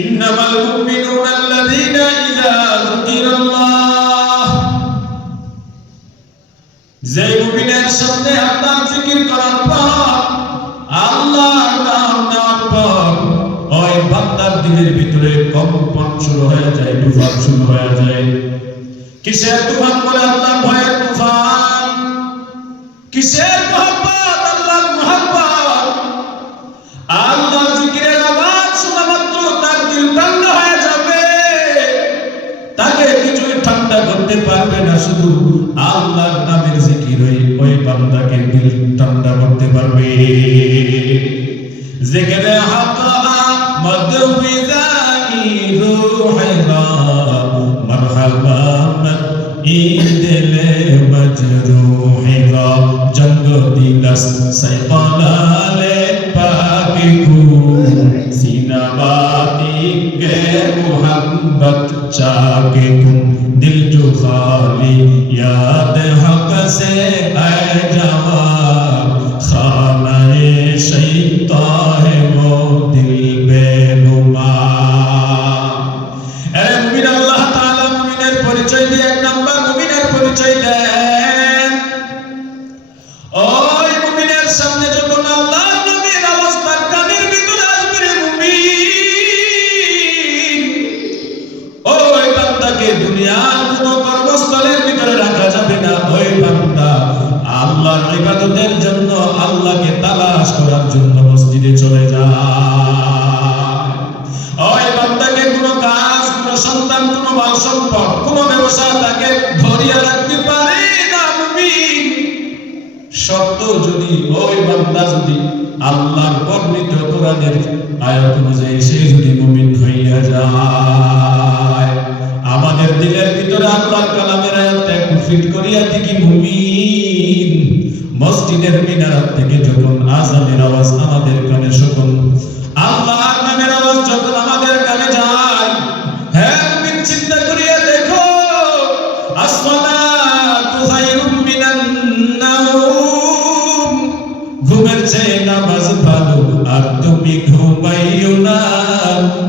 ইন্নামাল মুমিনুনা আল্লাযীনা ইযা যুকিরাল্লাহ, যে মুমিনের সামনে আল্লাহর জিকির করার পর, আল্লাহর নাম নেওয়ার পর ওই বান্দার দিলের ভিতরে কম্পন শুরু হয়ে যায়, তুফান শুরু হয়ে যায়। কিসের তুফান? বলে আল্লাহর ভয়ের তুফান। কিসের মহব্বত? আল্লাহর মহব্বত। আল্লাহর জিকিরের আওয়াজ শোনা মাত্র তার দিল ঠান্ডা হয়ে যাবে, তাকে কিছুই ঠান্ডা করতে পারবে না, শুধু আল্লাহর নামের জিকির ওই বান্দাকে দিল ঠান্ডা করতে পারবে। জিকিরে হাকা মদবিজাই রুহিরা মারহাবা ইদলে মজরুহিরা জঙ্গ দিলাস সাইকালালে পাকিকু সিনাবাতি কে মোহাম্মত চাকিকু दिल जो खाली याद हक से आए जवाब खानाए शैता है वो दिल बेनुमा। अरे मुमिन अल्लाह ताला मुमिনের পরিচয় দিয়ে এক নাম্বার মুমিনের পরিচয় দেন। ওই মুমিনের সামনে যখন আল্লাহর নবীর আওয়াজ তার কানের ভিতরে আসবে রে মুমিন, ওই বান্দাকে দুনিয়ার কোনো কর্মস্থলের ভিতরে রাখা যাবে না। ওই বান্দা আল্লাহর ইবাদতের জন্য, আল্লাহকে তালাশ করার জন্য মসজিদে চলে যায়। ওই বান্দাকে কোনো কাজ, কোনো সন্তান, কোনো মাল সম্পদ, কোনো ব্যবসা তাকে ধরিয়ে রাখতে পারে না মুমিন। শর্ত যদি ওই বান্দা যদি আল্লাহর বর্ণিত কোরআনের আয়াত অনুযায়ী সে যদি মুমিন হইয়া যায়। আমাদের দিলের ভিতরে আল্লাহর কালামের আয়াতটা একটু ফিট করিয়া দেখি মুমিন, মসজিদের মিনার থেকে যখন আযানের আওয়াজ আমাদের কানে শোভন, আল্লাহর নামের আওয়াজ যখন আমাদের কানে যায়, হ্যাঁ মুমিন চিন্তা করিয়া দেখো, আসসালাতু খায়রুম মিনান নাওম, ঘুমের চেয়ে নামাজ ভালো, আর তুমি ঘুমাইও না,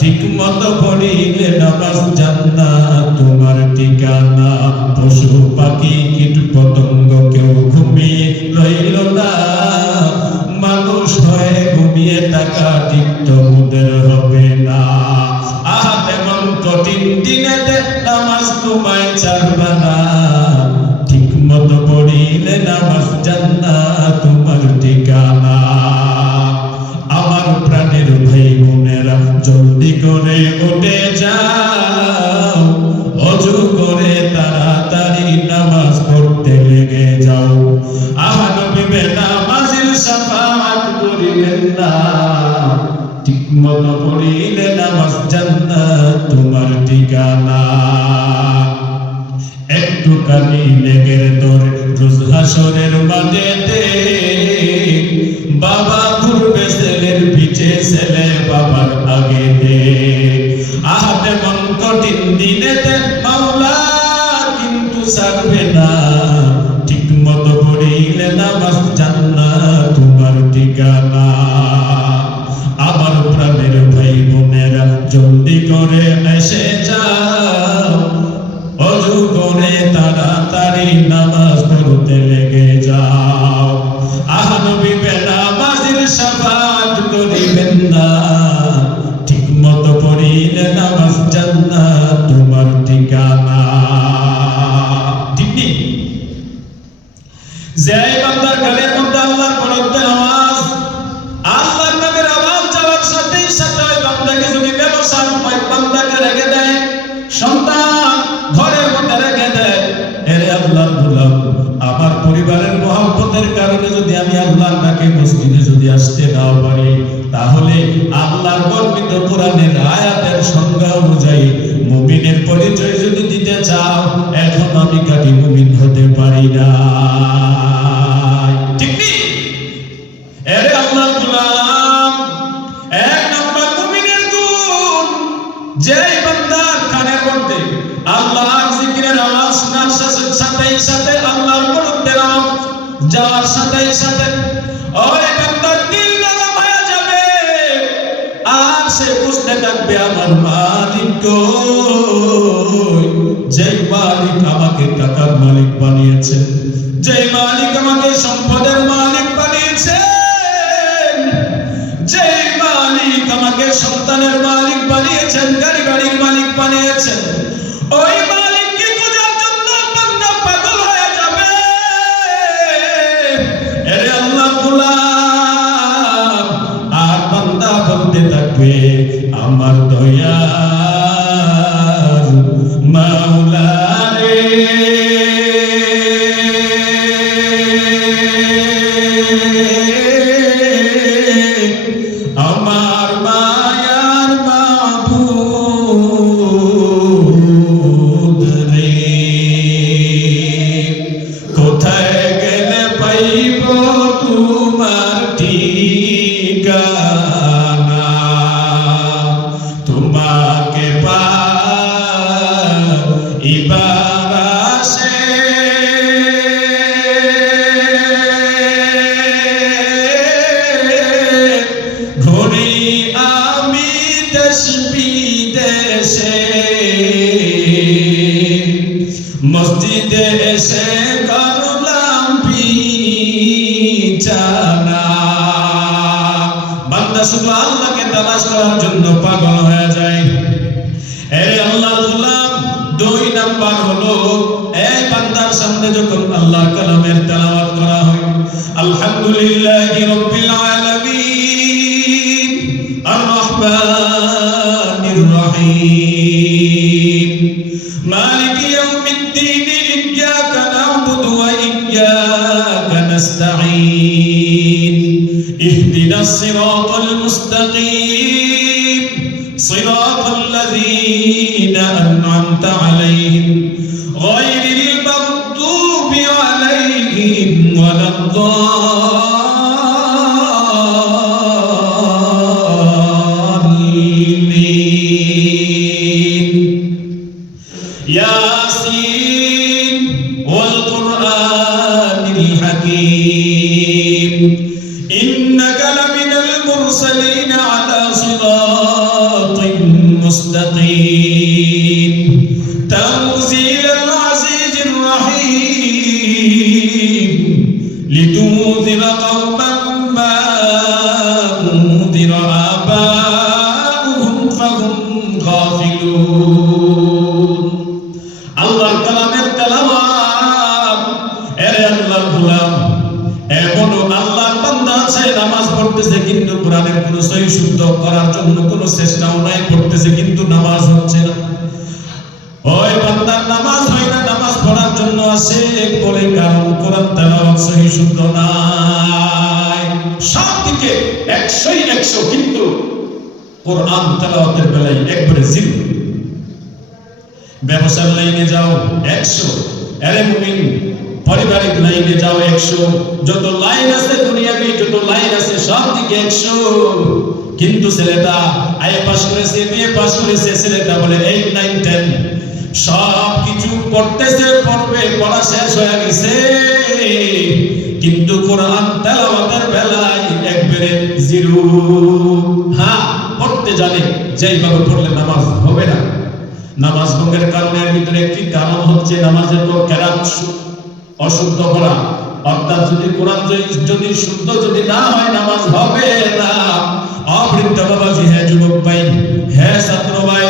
ঠিক মতো পড়িলে নামাজ জান্নাত তোমার ঠিকানা। পশু পাখি কীট পতঙ্গ কেউ ঘুমিয়ে রইল না, মানুষ হয়ে ঘুমিয়ে থাকা ঠিক তোমাদের হবে না। আহা তেমন কঠিন দিনেতে নামাজ তোমায় ছাড়বে না, ঠিক মতো পড়িলে নামাজ জান্নাত তোমার ঠিকানা। আমার প্রাণের ভাই বোনেরা জলদি করে উঠে যাও, ওযু করে তাড়াতাড়ি নামাজ পড়তে লেগে যাও। আহা নবী বেনামাজির শাফাআত করিবেন না, ঠিক মতো পড়িলে নামাজ জান্নাত তোমার ঠিকানা। একটুখানি লেগের দরে রোজ হাসরের মাঠেতে, বাবা ঘুরবে ছেলের পিছে, ছেলে বাবার আগেতে। আহা তেমন কঠিন দিনেতে মাওলা কিন্তু ছাড়বে না, ঠিক মতো পড়িলে নামাজ জান্নাত তোমার ঠিকানা। আমার প্রাণের ভাই বোনেরা জলদি করে এসে যাও, ওযু করে তাড়াতাড়ি নামাজ পড়তে লেগে যাও। আহা নবী বেনামাজির শাফাআত করিবেন না, ঠিক মতো পড়িলে নামাজ জান্নাত তোমার ঠিকানা। ঠিক নেই? যে বান্দার কানের মধ্যে আল্লাহর বরকতের আওয়াজ, আল্লাহর নামের আওয়াজ যাওয়ার সাথে সাথে ওই বান্দাকে যদি ব্যবসার ওই বান্দাকে রেখে দেয়, সন্তান ঘরের মধ্যে রেখে দেয়, এরে আল্লাহর গোলাম, আমার পরিবারের মহব্বতের কারণে যদি আমি আল্লাহর ডাকে মসজিদে যদি আসতে নাও পারি, তাহলে আল্লাহর বর্ণিত কোরআনের আয়াতের সংজ্ঞা অনুযায়ী মুমিনের পরিচয় যদি দিতে চাও, এখন আমি কাটি মুমিন হতে পারি না। ঠিক নেই? এরে আল্লাহর গোলাম, এক নম্বর মুমিনের গুণ, যেই বান্দার কানের মধ্যে আল্লাহর জিকিরের আওয়াজ শোনার সাথে সাথে আল্লাহর বরকতের আওয়াজ যাওয়ার সাথে সাথে ওই বান্দার দিল নরম হয়ে যাবে, আর সে বুঝতে থাকবে আমার মালিক কই, যে মালিক আমাকে টাকার মালিক বানিয়েছেন, যে মালিক আমাকে সম্পদের মালিক বানিয়েছেন, যে মালিক আমাকে সন্তানের মালিক বানিয়েছেন, গাড়ি বাড়ির মালিক বানিয়েছেন, ওই মালিককে খোঁজার জন্য বান্দা পাগল হয়ে যাবে। আরে আল্লাহ গোলাম, আর বান্দা বলতে থাকবে আমার দয়ার মাওলা রে, আমার মায়ার মাবুদ রে, কোথায় গেলে পাইব তোমার ঠিকানা, তোমাকে পাইবার আশে ঘুরি আমি দেশ বিদেশে, মসজিদে এসে করলাম বিছানা। বান্দা শুধু আল্লাহকে তালাশ করার জন্য পাগল হয়ে যায়। এই আল্লাহ গোলাম, দুই নাম্বার হলো এই বান্দার সামনে যখন আল্লাহর কালামের তেলাওয়াত করা হয়, আলহামদুলিল্লাহি রাব্বিল আলামিন আর রহমানির রহিম মালিকি ইয়াউমিদ্দিন ইয়্যাকা না'বুদু ওয়া ইয়্যাকা নাস্তাঈন ইহদিনাস সিরাতাল মুস্তাকিম সিরাতাল লাযীনা আন'আমতা আলাইহিম গায়রিল মাগদুবি আলাইহিম ওয়ালাদ-দাল্লিন। ইয়াসিন ওয়াল কুরআনিল হাকীম ইন্নাকা লামিনাল মুরসালিন আলা সিরাতিন মুস্তাকিম তানজিলাল আজিজির রহিম লিতুনযিরা কওমান মা উনযিরা আবাউহুম ফাহুম গাফিলুন। আল্লাহর কালামের তেলাওয়াত। এরে আল্লাহর গোলাম, এমন আল্লাহর বান্দা আছে নামাজ পড়তেছে কিন্তু কোরআনের কোনো সহি শুদ্ধ করার জন্য কোনো চেষ্টাও নাই, পড়তেছে কিন্তু নামাজ হচ্ছে না। ওই বান্দার নামাজ হয় না, নামাজ পড়ার জন্য আসে বলে কারণ কোরআন তেলাওয়াত সহি শুদ্ধ নাই। সব দিকে 100ই 100, কিন্তু কোরআন তেলাওয়াতের বেলায় একবারে 0। ব্যবসার লাইনে যাও 100, আরে মুমিন পারিবারিক লাইনে যাও 100, যত লাইন আছে দুনিয়াবি যত লাইন আছে সব দিকে 100, কিন্তু ছেলেটা আইএ পাস করেছে, বিএ পাস করেছে, ছেলেটা বলে 8 9 10 সব কিছু পড়তেছে, পড়বে, পড়া শেষ হয়ে গেছে, কিন্তু কোরআন তেলাওয়াতের বেলায় একবারে 0। হ্যাঁ, পড়তে জানে, যেইভাবে পড়লে নামাজ হবে না। নামাজ ভঙ্গের কারণের ভিতরে একটি কারণ হচ্ছে নামাজের পর কেরাত অশুদ্ধ করা, অর্থাৎ যদি কোরআন যদি শুদ্ধ যদি না হয় নামাজ হবে না। অবৃদ্ধ বাবাজি, হ্যাঁ যুবক ভাই, হ্যাঁ ছাত্র ভাই,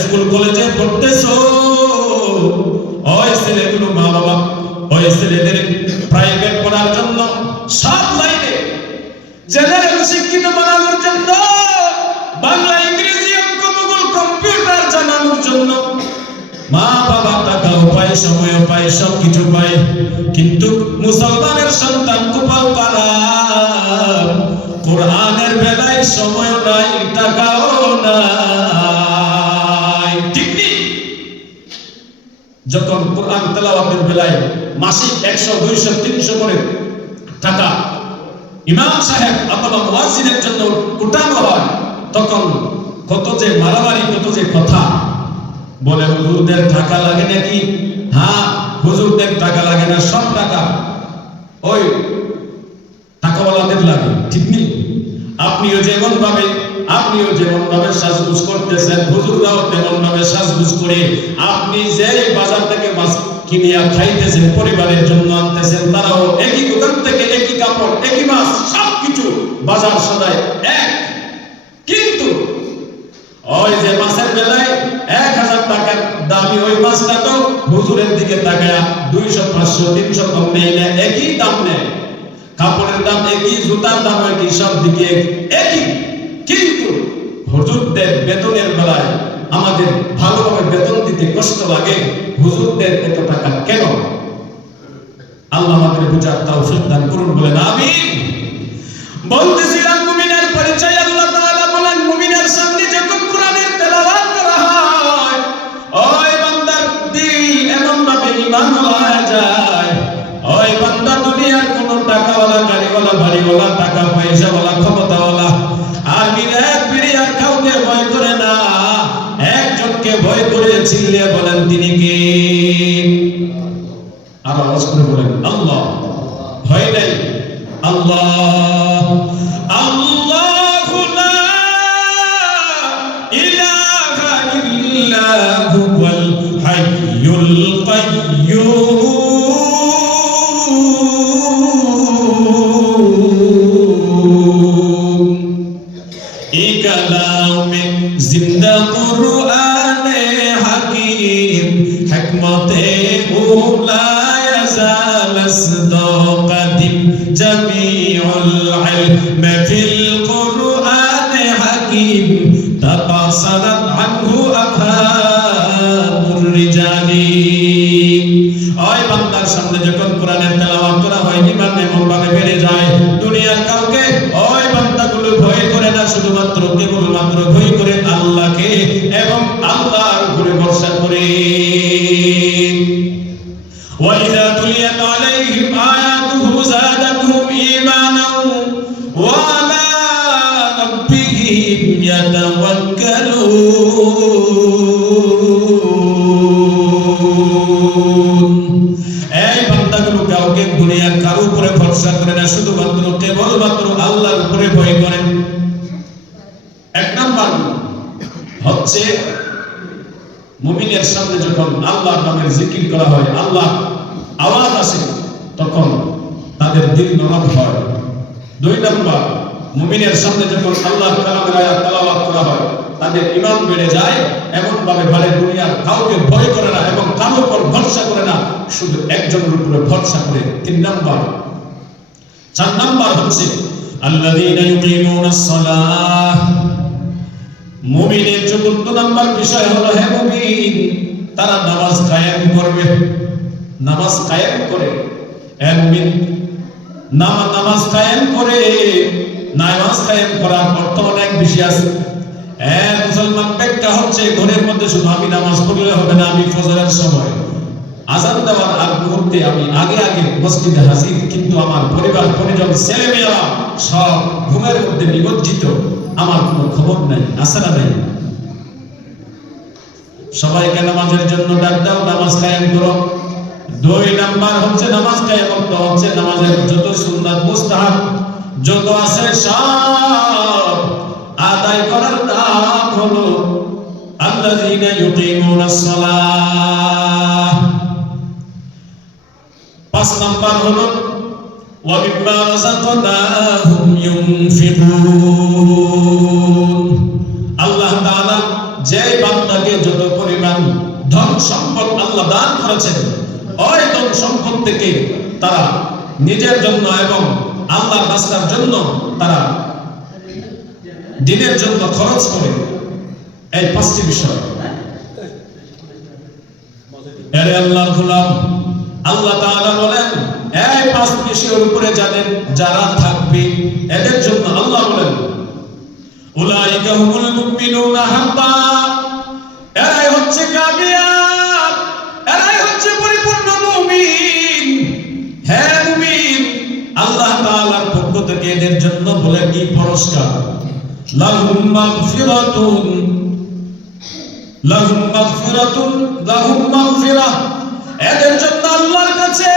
স্কুল কলেজে পড়তেছো, ওই ছেলেগুলো মা বাবা ওই ছেলেদের প্রাইভেট পড়ার জন্য সব লাইনে জেনারেল শিক্ষিত বানানোর জন্য, বাংলা ইংরেজি অঙ্ক ভূগোল কম্পিউটার জানানোর জন্য মা বাবা টাকাও পায়, সময়ও পায়, সবকিছু পায়, কিন্তু মুসলমানের সন্তান কপাল খারাপ, কোরআনের বেলায় সময় নাই, টাকাও নাই। ঠিক নেই? যখন কোরআন তেলাওয়াতের বেলায় মাসিক 100 200 300 করে টাকা ইমাম সাহেব অথবা মুয়াজ্জিনের জন্য উঠানো হয়, তখন কত যে মারামারি, কত যে কথা বলে। হুজুরদের টাকা লাগে নাকি? হ্যাঁ, হুজুরদের টাকা লাগে না, সব টাকা ওই টাকাওয়ালাদের লাগে। ঠিক নেই? আপনিও যেমন ভাবে আপনিও যেমন ভাবে সাজগুজ করতেছেন, হুজুররাও তেমন ভাবে সাজগুজ করে আপনি যে বাজার থেকে মাছ কিনিয়া খাইতেছেন, পরিবারের জন্য আনতেছেন, তারাও একই দোকান থেকে একই কাপড়, একই মাছ, সবকিছু বাজার সদায় এক। কিন্তু ওই যে মাছের বেলায় 1000 টাকার দামি ওই মাছটা তো হুজুরের দিকে তাকায় 200, 500, 300 কম নেই না, একই দাম নেয়। কাপড়ের দাম একই, জুতার দাম একই, সব দিকে একই। কিন্তু হুজুরদের বেতনের বেলায় আমাদের ভালোভাবে বেতন দিতে কষ্ট লাগে, হুজুরদের এত টাকা কেন? আল্লাহ আমাদের বুঝার তৌফিক দান করুন, বলেন আমিন। বলতেছিলাম মুমিনের পরিচয় আল্লাহ তাআলা বলেন, মুমিনের সামনে যখন কোরআনের তেলাওয়াত করা হয়, ওই বান্দার দিল এমন ভাবে ঈমান হয়ে যায়, ওই বান্দা দুনিয়ার কোন টাকাওয়ালা, গাড়িওয়ালা, বাড়িওয়ালা, টাকা পয়সাওয়ালা, ক্ষমতাওয়ালা আর বিরাট কাউকে ভয় করে না, একজনকে ভয় করে। চিল্লিয়ে বলেন তিনি কে? আর আওয়াজ করে বলেন আল্লাহ। হয় নাই আল্লাহ, আল্লাহু লা ইলাহা ইল্লা হুয়াল হাইয়ুল কাইয়্যুম। এই কালামে জিন্দা কুরআনে হাকিম, হিকমতে উলা ইয়াজাল আসদাকাতিম, জামিউল ইলম ফিল কুরআনে হাকিম, তাকাসারাত আনহু আফহামুর রিজালি। ওই বান্দার সামনে যখন কোরআনের তেলাওয়াত করা হয়, ঈমান এমন ভাবে বেড়ে যায়, দুনিয়ার কাউকে ওই বান্দাগুলো ভয় করে না, শুধুমাত্র কেবলমাত্র ভয় করে আল্লাহকে এবং আল্লাহর উপরে ভরসা করে। وَإِذَا تُلِيَتْ عَلَيْهِمْ آيَاتُهُ زَادَتْهُمْ إِيمَانًا وَعَلَى رَبِّهِمْ يَتَوَكَّلُونَ। এই বান্দাগুলো কাউকে দুনিয়ার কারো উপরে ভরসা করে না, শুধুমাত্র কেবলমাত্র আল্লাহর উপরে ভয় করেন। এক নাম্বার হচ্ছে মুমিনের সামনে যখন আল্লাহর নামের জিকির করা হয়, আল্লাহ আওয়াজ আসে, তখন তাদের দিল নরম হয়। 2 নাম্বার, মুমিনের সামনে যখন আল্লাহর কালামের আয়াত তেলাওয়াত করা হয়, তাদের ঈমান বেড়ে যায়, এমন ভাবে বাড়ে দুনিয়ার কাউকে ভয় করে না এবং কারোর উপর ভরসা করে না, শুধু একজনের উপরে ভরসা করে। 3 নাম্বার। 4 নাম্বার হচ্ছে আল্লাযীনা ইউকিমুনাস সালাহ। মুমিনের 4th নাম্বার বিষয় হলো, হে মুমিন, তারা নামাজ কায়েম করবে। নামাজ কায়েম করে, হে মুমিন, নামাজ কায়েম করে। নামাজ কায়েম করার অর্থ অনেক বেশি আছে। মুসলমান ব্যাখ্যা হচ্ছে, ঘরের মধ্যে শুধু আমি নামাজ পড়লে হবে না, আমি ফজরের সময় আযান দেওয়ার আগ মুহূর্তে আমি আগে মসজিদে হাজির, কিন্তু আমার পরিবার পরিজন ছেলেমেয়েরা সব ঘুমের মধ্যে নিমজ্জিত, আমার কোনো খবর নাই, আসারা নাই। সবাইকে নামাজের জন্য ডাক দাও, নামাজ কায়েম করো। 2 নাম্বার হচ্ছে নামাজ কায়েম হচ্ছে নামাজের যত সুন্নাত মুস্তাহাব যত আছে সব আদায় করার নাম হলো আল্লাযীনা ইউকিমুনাস সালাহ। 5 নাম্বার হলো ওয়া মিম্মা রাযাকনাহুম ইউনফিকুন। আল্লাহ তাআলা যে বান্দাকে যত পরিমাণ ধন সম্পদ আল্লাহ দান করেছেন, ওই ধন সম্পদ থেকে তারা নিজের জন্য এবং আল্লাহর রাস্তার জন্য তারা দিনের জন্য খরচ করে। এই 5টি বিষয়। আরে আল্লাহর গোলাম, আল্লাহ তাআলা বলেন, এই 5 বিষয়ের উপরে যারা থাকবে এদের জন্য আল্লাহ বলেন, উলাইকা হুমুল মুমিনুনা হাক্কা। এরাই হচ্ছে কামিয়াব, এরাই হচ্ছে পরিপূর্ণ মুমিন। হে মুমিন, আল্লাহ তাআলার পক্ষ থেকে এদের জন্য বলে কি পুরস্কার? লাহুম মাগফিরাতুন, লাহুম মাগফিরাতুন, লাহুম মাগফিরাহ। এদের জন্য আল্লাহর কাছে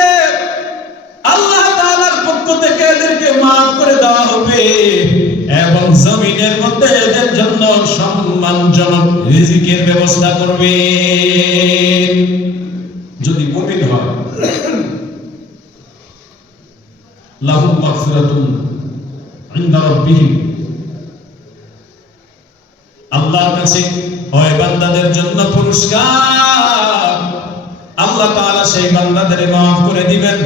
আল্লাহ তাআলার পক্ষ থেকে এদেরকে maaf করে দেওয়া হবে এবং জমিনের মধ্যে এদের সম্মানজনক রিজিকের ব্যবস্থা করবেন। যদি মুমিন হয় লাহুম মাগফিরাতুন ইনদা রাব্বিহিম, আল্লাহর কাছে ওই বান্দাদের জন্য পুরস্কার, আল্লাহ তাআলা সেই বান্দাদের মাফ করে দিবেন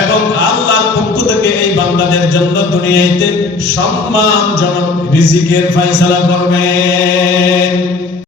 এবং আল্লাহর পক্ষ থেকে এই বান্দাদের জন্য দুনিয়াতে সম্মানজনক রিজিকের ফয়সালা করবেন।